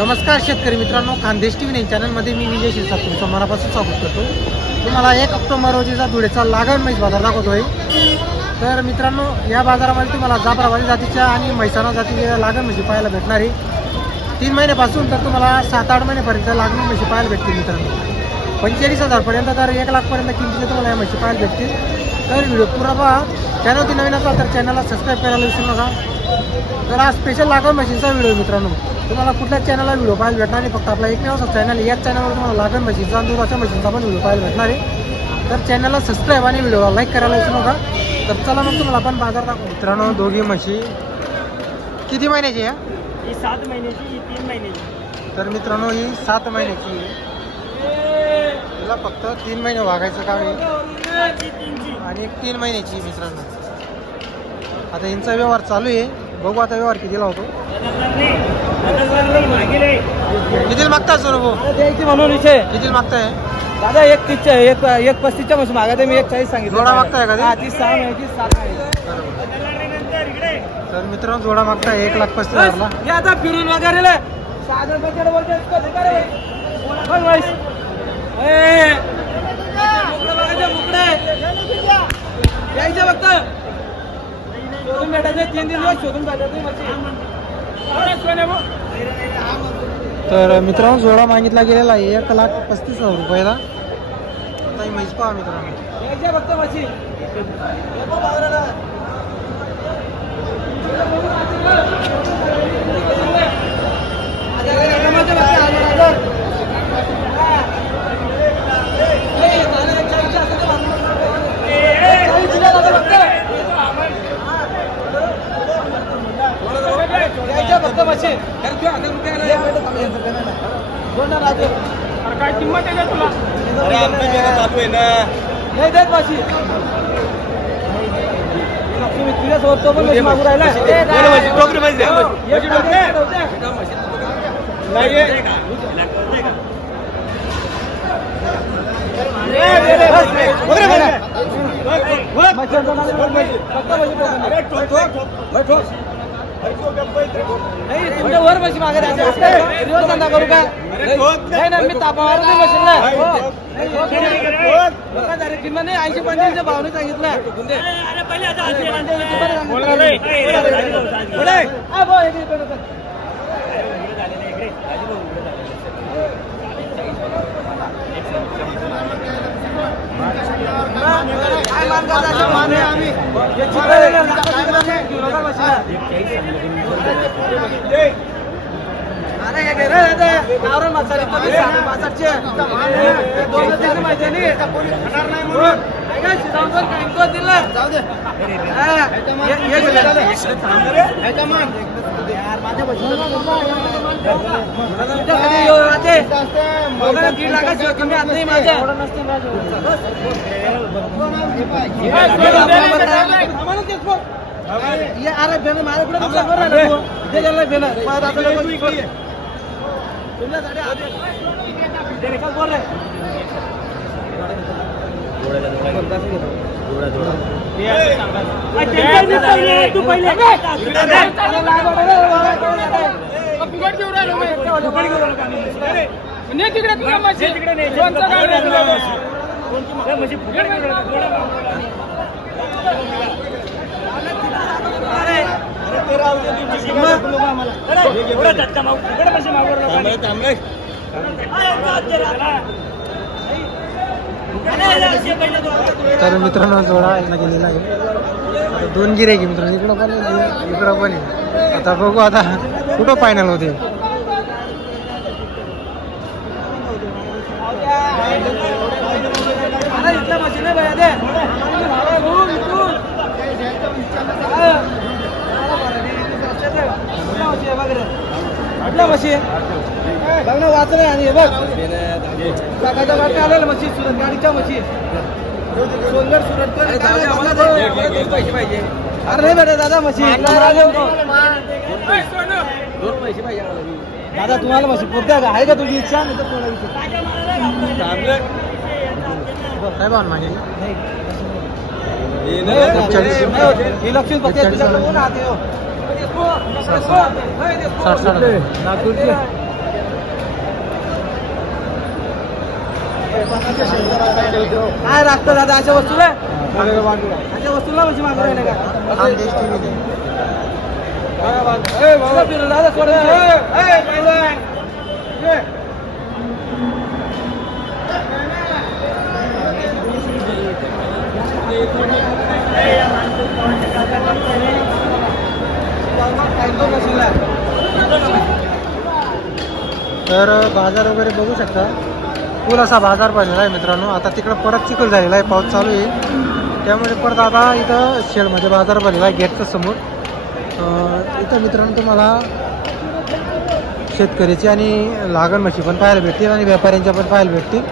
नमस्कार शेतकरी मित्रांनो, खानदेश टीव्ही 9 चॅनलमध्ये मी विजय शिरसाट तुमचं मनापासून स्वागत करतो। तुम्हाला 1 ऑक्टोबर रोजीचा धुळेचा लागण म्हैस बाजार दाखवतोय। तर मित्रांनो, या बाजारामध्ये तुम्हाला जाफराबादी जातीच्या आणि म्हैसाणा जातीच्या लागण म्हशी पाहायला भेटणार आहे। 3 महिन्यापासून तर तुम्हाला 7-8 महिन्यापर्यंत लागण म्हशी पाहायला भेटतील मित्रांनो। 45,000 पर्यंत तर 1 लाख पर्यंत किमतीचे तुम्हाला या म्हशी पाहायला भेटतील। तर व्हिडिओ पुरा पहा। चॅनलवरती नवीन असाल तर चॅनलला सबस्क्राईब करायला विसरू नका। तर आज स्पेशल लागण म्हशींचा व्हिडिओ मित्रांनो, तुम्हाला कुठल्याच चॅनलला व्हिडिओ पाहायला भेटणार नाही, फक्त आपला एकमेव असा चॅनल आहे। याच चॅनलवर तुम्हाला लागण म्हशींचा आणि दुधाच्या म्हशींचा पण व्हिडिओ पाहायला भेटणार आहे। तर चॅनलला सबस्क्राईब आणि व्हिडिओला लाईक करायला विसरू नका। तर चला मग तुम्हाला आपण बाजार दाखवू। मित्रांनो, दोघी म्हशी किती महिन्याची आहे? ही 7 महिन्याची, ही 3 महिन्याची। तर मित्रांनो, ही 7 महिन्याची आहे। तिला फक्त 3 महिने वागायचं काम आहे आणि एक 3 महिन्याची मित्रांनो। आता यांचा व्यवहार चालू आहे, बघू आता व्यवहार कितीला होतो। किती मागताय सोनू द्यायची म्हणून विषय किती मागताय दादा? 1.35च्या म्हशी मागत मी 1.40 सांगितलं। जोडा मागताय का? हा, ती 6 महिन्याची 7 आहे। तर मित्रांनो, जोडा मागताय 1,35,000ला। हे आता फिरून वगैरे साधन बघायला बोलते यायचं फक्त शोधून भेटायचं। 3 दिवस शोधून भेटायचं। तर मित्रांनो, जोडा मागितला गेलेला आहे 1,35,000 रुपयाला। आता ही म्हैस पहा मित्रांनो, यायचं फक्त म्हशी। काय किंमत आहे तुला? चालू आहे ना, नाही देत माशी। तुम्ही तुझ्यासोबत तो पण मागू राहिला नाही। तुमच्या वर मशी मागे धंदा करू का? नाही ना, मी तापावर नाही मशीनला किंमत नाही। 80-85 भावने सांगितलं। तर मित्रांनो, जोडा यांना गेलेला आहे। 2 गिऱ्हाईक मित्रांनो, इकडं पण आहे, इकडं पण आहे। आता बघू आता कुठं फायनल होते। म्हशी बघ ना, वाचलं आणि हे बघ काकाच्या गाडीने आलेलं म्हशी, सुरत गाडीच्या म्हशी सोनगड सुरत पैसे पाहिजे। अरे नाही बेटा दादा, म्हशी 2 पैसे पाहिजे दादा। तुम्हाला म्हशी पुरत्या का? आहे का तुझी इच्छा? नाही तर काय भाव मागेल? लक्ष्मी पक्ष काय लागतं दादा अशा वस्तूला? अशा वस्तूला म्हणजे मागं राहिले का? खानदेश टीव्ही दे. दादा सोड. तर बाजार वगैरे बघू शकता, फुल असा बाजार भरलेला आहे मित्रांनो. आता तिकडं परत चिखल झालेला आहे, पाऊस चालू आहे, त्यामुळे परत आता इथं शेडमध्ये बाजार भरलेला आहे गेटच्या समोर. इथं मित्रांनो तुम्हाला शेतकऱ्याची आणि लागण म्हशी पण पाहायला भेटतील आणि व्यापाऱ्यांच्या पण पाहायला भेटतील.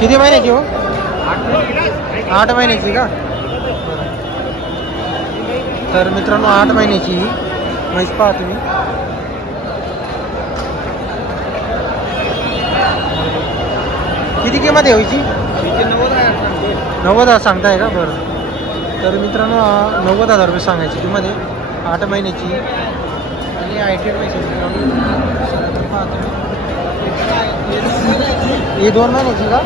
किती महिन्याची हो? 8 महिन्याची का? तर मित्रांनो 8 महिन्याची म्हैस पहा तुम्ही. किती किंमत आहे व्हायची? 90,000 सांगताय का? बरं. तर मित्रांनो 90,000 रुपये सांगायची किंमत आहे 8 महिन्याची आणि आयटेड म्हैस ही 2 महिन्याची का?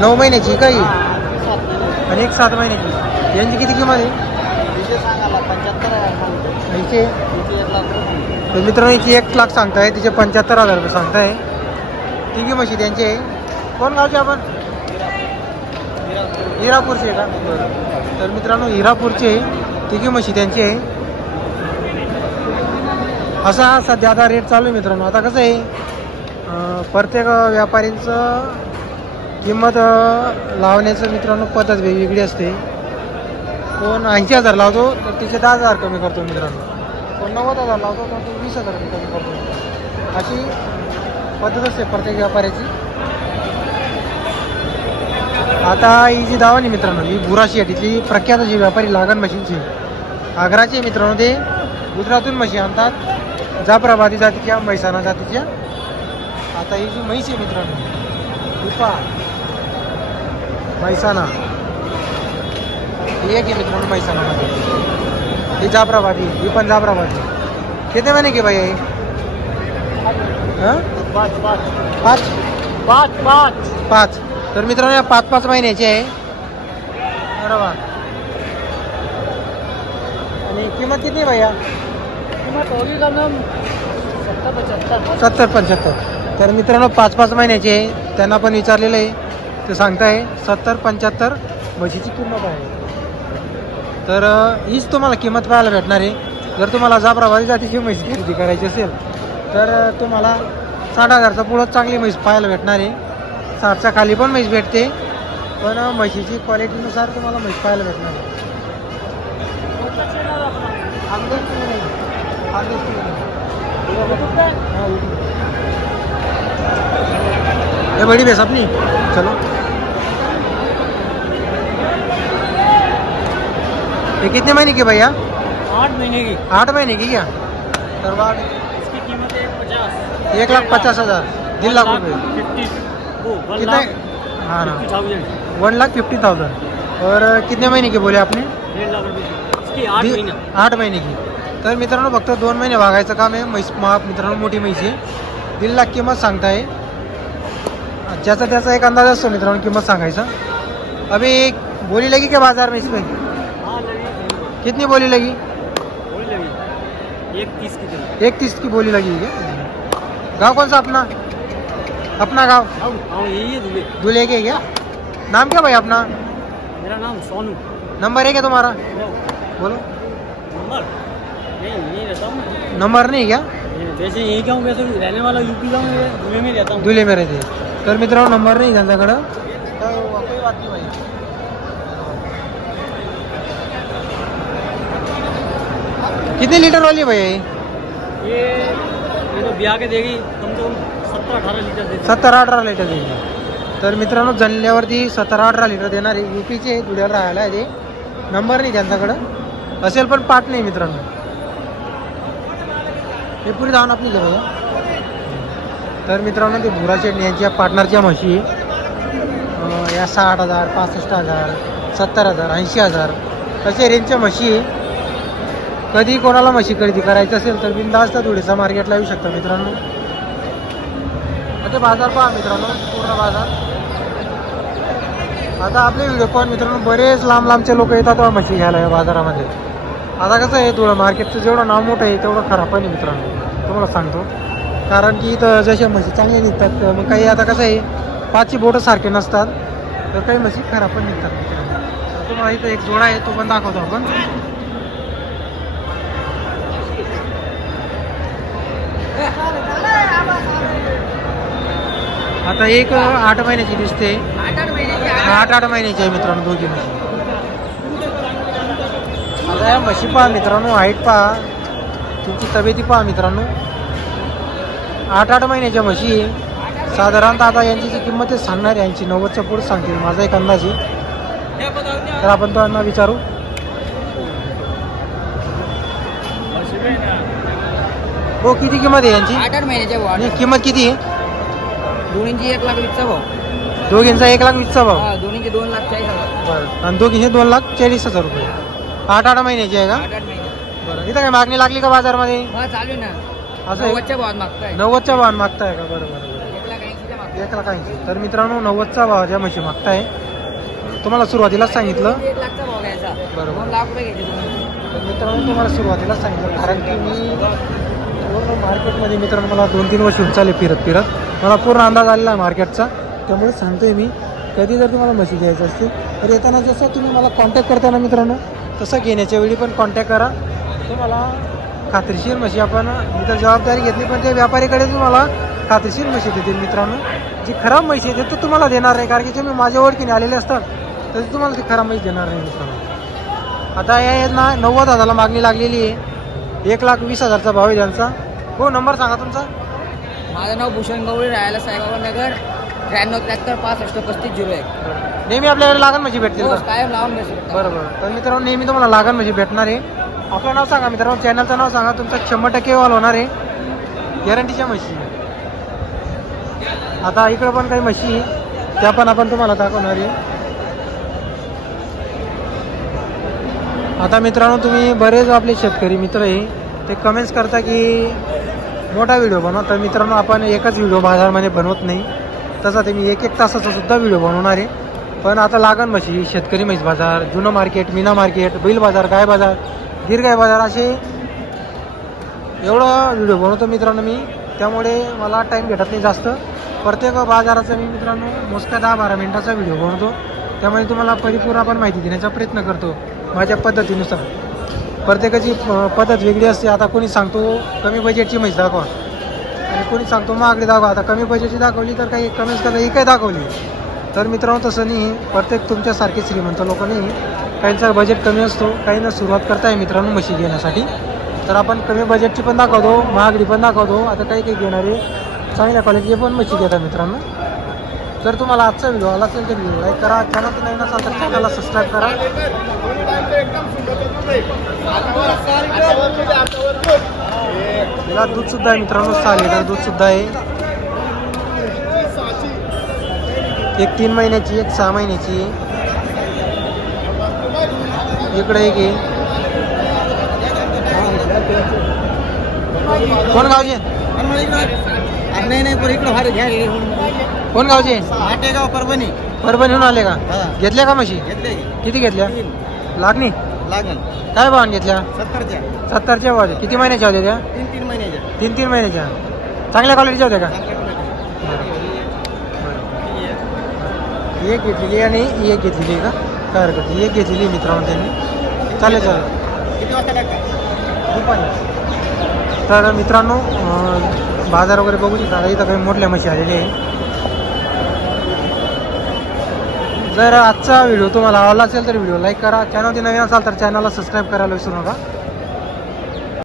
9 महिन्याची का ही? आणि एक 7 महिन्याची. यांची किती किंमत आहे? हिचे तर मित्रांनो हिची 1 लाख सांगताय, तिचे 75,000 रुपये सांगताय. तिघी म्हशी त्यांचे. कोण गावचे आपण? हिरापूरचे का? बरं. तर मित्रांनो हिरापूरचे तिघी म्हशी त्यांचे आहे. असा सध्या आता रेट चालू आहे मित्रांनो. आता कसं आहे प्रत्येक व्यापाऱ्यांचं किंमत लावण्याचं मित्रांनो पद्धत वेगवेगळी असते. कोण 80,000 लावतो तर तिचे 10,000 कमी करतो मित्रांनो. कोण 90,000 लावतो तर तो 20,000 कमी करतो. अशी पद्धत असते प्रत्येक व्यापाऱ्याची. आता ही जी दावणी मित्रांनो ही बुराशी आहे, तिथली प्रख्यात अशी व्यापारी लागण म्हशींची आग्राचे मित्रांनो. ते गुजरातून म्हशी आणतात, जाफराबादी जातीच्या, म्हैसाणा जातीच्या. आता ही जी म्हैस आहे मित्रांनो उपाळ म्हैसाणा ही एक आहे मित्रांनो. म्हैसाणामध्ये ही जाफराबादी, ही पण जाफराबादी. किती महिने की भाई आहे? 5. तर मित्रांनो या 5 महिन्याची आहे. बरोबर. आणि किंमत किती भैया? किंमत होगी का मॅम 70-75. तर मित्रांनो 5 महिन्याचे आहे. त्यांना पण विचारलेलं आहे, ते सांगताय 70-75 म्हशीची किंमत आहे. तर हीच तुम्हाला किंमत पाहायला भेटणार आहे. जर तुम्हाला जाफराबादी जातीची म्हैस खरेदी करायची असेल तर तुम्हाला 60,000चा पुढं चांगली म्हैस पाहायला भेटणार आहे. 60च्या खाली पण म्हैस भेटते, पण म्हशीची क्वालिटीनुसार तुम्हाला म्हैस पाहायला भेटणार आहे. ये बड़ी भैंस अपनी. चलो ये कितने महीने की भैया? 8 महीने की. 8 महीने की क्या? तरवाड़ इसकी कीमत है 50. 1,50,000. 1.5 लाख रुपये. 50. कितने? हाँ ना 1,50,000. और कितने महीने की बोले आपने? 1.5 लाख रुपये. इसकी 8 महीने. 8 महिने की. तर मित्रांनो फक्त 2 महिने भागायचं काम आहे. म्हैस मित्रांनो मोठी म्हैस आहे. 1.5 लाख किंमत सांगताय. ज्याचा त्याचा एक अंदाज असतो मित्रांनो किंमत सांगायचा. अभी बोली लगी क्या बाजार में इसमें? हाँ लगी. कितनी बोली लगी? बोली लगी 1.30 की थी. 1.30 की बोली लगी है. गाँव कौन सा अपना? अपना गाँव हाँ यही है दूल्हे. दूल्हे के क्या? नाम क्या भाई अपना? मेरा नाम सोनू. नंबर है क्या तुम्हारा? बोलो. नंबर नहीं रहता हूँ. नंबर नहीं क्या? वैसे यही गाँव वैसे रहने वाला यूपी गाँव में दूल्हे में रहता हूँ. दूल्हे में रहते. तर मित्रांनो नंबर नाही त्यांच्याकडं. कोई बात नहीं भाई. कितने लीटर वाली भैया ये तो ब्याह के देगी कम से कम 17-18 लीटर देगी. 17-18 लिटर देईल. तर मित्रांनो जनल्यावरती 17-18 लिटर देणार आहे. यूपीचे धुळ्याला राहायला आहे ते. नंबर नाही त्यांच्याकडं, असेल पण पाठ नाही मित्रांनो. हे पुरी धावून आपली जवळ. तर मित्रांनो ते भुरा शेट यांच्या पार्टनरच्या म्हशी या 60,000, 65,000, 70,000, 80,000 असे रेंजच्या म्हशी आहे. कधी कोणाला म्हशी खरेदी करायची असेल तर बिनधास्त धुळेचा मार्केटला येऊ शकता मित्रांनो. आता बाजार पहा मित्रांनो, पूर्ण बाजार. आता आपले व्हिडिओ पाहून मित्रांनो बरेच लांब लांबचे लोक येतात म्हशी घ्यायला या बाजारामध्ये. आता कसं आहे धुळं मार्केटचं जेवढं नाव मोठं आहे तेवढं खराब पण आहे मित्रांनो, तुम्हाला सांगतो. कारण की इथं जशा म्हशी चांगल्या निघतात मग काही आता कसं आहे 5ची बोटं सारखे नसतात तर काही म्हशी खराब पण निघतात मित्रांनो. तुम्हाला इथं एक जोडा आहे तो पण दाखवतो आपण. आता एक 8 महिन्याची दिसते, 8 महिन्याची आहे मित्रांनो दोघी म्हशी. आता या म्हशी पहा मित्रांनो, हाईट पहा, तुमची तब्येती पहा मित्रांनो. 8 महिन्याच्या म्हशी साधारणतः आता यांची जी किंमत आहे सांगणार आहे 80-90च्या पुढे सांगतील माझा एक अंदाज आहे. तर आपण त्यांना विचारू. हो किती किंमत आहे यांची? 8 महिन्याच्या आणि किंमत किती आहे? दोन्हींची 1,20,000 भाव. दोघींचा 1,20,000 भाव. दोन्हींचे 2,40,000. बरं. आणि दोघींचे 2,40,000 रुपये. 8 महिन्याची आहे का? 8 महिने. बरं. इथं काय मागणी लागली का बाजारमध्ये? हा चालू आहे ना. असं 90च्या भावात मागताय. 90च्या भावात मागताय का? बरं बरं बरं. 1,80,000 मागताय. 1,80,000. तर मित्रांनो 90चा भाव ज्या म्हशी मागताय तुम्हाला सुरुवातीलाच सांगितलं. 1,00,000चा भाव घ्यायचा. बरोबर. 2 लाख रुपये घ्यायचे. तर मित्रांनो तुम्हाला सुरुवातीलाच सांगितलं कारण की मी पूर्ण मार्केटमध्ये मित्रांनो मला 2-3 वर्ष होऊन चालले फिरत मला पूर्ण अंदाज आलेला आहे मार्केटचा. त्यामुळे सांगतोय मी कधी जर तुम्हाला म्हशी घ्यायची असते तर येताना जसं तुम्ही मला कॉन्टॅक्ट करताना मित्रांनो तसं घेण्याच्या वेळी पण कॉन्टॅक्ट करा. तुम्हाला खात्रीशीर म्हशी आपण इथं जबाबदारी घेतली पण त्या व्यापारीकडे तुम्हाला खात्रीशीर म्हशी देतील मित्रांनो. जी खराब म्हशी आहे ते तुम्हाला देणार नाही कारण की तुम्ही माझ्या ओळखीने आलेले असतात तर तुम्हाला ती खराब म्हशी देणार नाही मित्रांनो. आता यांना 90,000ला मागणी लागलेली आहे. 1,20,000चा भाव आहे त्यांचा. हो नंबर सांगा तुमचा. माझं नाव भूषण गवळी, राहायला साईबाबा नगर, 93-73-65-35-01. नेहमी आपल्याकडे लागण म्हशी भेटतील का? कायम लावून बसू. बरोबर. तर मित्रांनो नेहमी तुम्हाला लागण म्हशी भेटणार आहे. आपलं नाव सांगा मित्रांनो, चॅनलचं नाव सांगा. तुमचा 100% कॉल होणार आहे, गॅरंटीच्या म्हशी. आता इकडं पण काही म्हशी त्या पण आपण तुम्हाला दाखवणार आहे. आता मित्रांनो तुम्ही बरेच आपले शेतकरी मित्र आहे ते कमेंट्स करता की मोठा व्हिडिओ बनवा. तर मित्रांनो आपण एकच व्हिडिओ बाजारमध्ये बनवत नाही, तसा ते मी 1-1 तासाचा सुद्धा व्हिडिओ बनवणार आहे. पण आता लागण म्हशी, शेतकरी म्हैस बाजार, जुनं मार्केट, मीना मार्केट, बैल बाजार, गाय बाजार, गिर गाय बाजार असे एवढं व्हिडिओ बनवतो मित्रांनो मी. त्यामुळे मला टाईम भेटत नाही जास्त. प्रत्येक बाजाराचा मी मित्रांनो मोजक्या 10-12 मिनिटाचा व्हिडिओ बनवतो. त्यामुळे तुम्हाला परिपूर्ण आपण माहिती देण्याचा प्रयत्न करतो माझ्या पद्धतीनुसार. प्रत्येकाची पद्धत वेगळी असते. आता कोणी सांगतो कमी बजेटची म्हैस दाखवा आणि कोणी सांगतो महागडी दाखवा. आता कमी बजेटची दाखवली तर काही कमीच करता ही काय दाखवली. तर मित्रांनो तसं नाही. प्रत्येक तुमच्यासारखे श्रीमंत लोक नाही, काहींचा बजेट कमी असतो, काहींना सुरुवात करताय मित्रांनो म्हशी घेण्यासाठी. तर आपण कमी बजेटची पण दाखवतो, महागडी पण दाखवतो. आता काही घेणारे चांगल्या क्वालिटीचे पण म्हशी घेतात मित्रांनो. जर तुम्हाला आजचा व्हिडिओ आला असेल तर व्हिडिओ लाईक करा. चॅनल नवीन असाल तर चॅनलला सबस्क्राईब करा. तिला दूध सुद्धा आहे मित्रांनो, 6 लिटर दूध सुद्धा आहे. एक 3 महिन्याची, एक 6 महिन्याची. इकडे एक आहे. कोण गावचे? कोण गावचे? आटेगाव, परभणी. परभणीहून आले का? घेतल्या का म्हशी? किती घेतल्या? लागणी काय भावाने घेतल्या? 70च्या भावाच्या. किती महिन्याच्या होत्या त्या? 3-3 महिन्याच्या. 3-3 महिन्याच्या. चांगल्या क्वालिटीच्या होत्या का? एक घेतलेली आणि एक घेतलेली का? काय हरकत नाही. एक घेतलेली मित्रांनो त्यांनी. चालेल किती वाजता लागतात? तर मित्रांनो बाजार वगैरे बघू शकता. इथं काही मोठल्या म्हशी आलेल्या आहे. जर आजचा व्हिडिओ तुम्हाला आवडला असेल तर व्हिडिओ लाईक करा. चॅनल नवीन असाल तर चॅनलला सबस्क्राईब करायला विसरू नका.